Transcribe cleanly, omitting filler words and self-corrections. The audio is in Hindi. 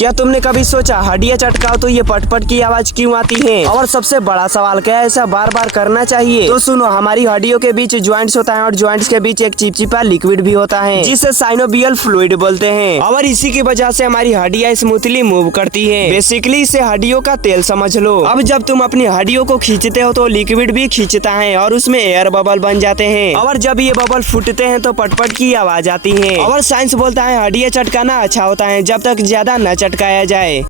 क्या तुमने कभी सोचा हड्डियां चटकाओ तो ये पटपट की आवाज क्यों आती है? और सबसे बड़ा सवाल, क्या ऐसा बार बार करना चाहिए? तो सुनो, हमारी हड्डियों के बीच ज्वाइंट्स होता है और ज्वाइंट्स के बीच एक चिपचिपा लिक्विड भी होता है जिसे साइनोवियल फ्लूइड बोलते हैं। और इसी की वजह से हमारी हड्डियां स्मूथली मूव करती है। बेसिकली इसे हड्डियों का तेल समझ लो। अब जब तुम अपनी हड्डियों को खींचते हो तो लिक्विड भी खींचता है और उसमें एयर बबल बन जाते हैं। और जब ये बबल फूटते हैं तो पटपट की आवाज आती है। और साइंस बोलता है हड्डियां चटकाना अच्छा होता है जब तक ज्यादा न चटकाया जाए।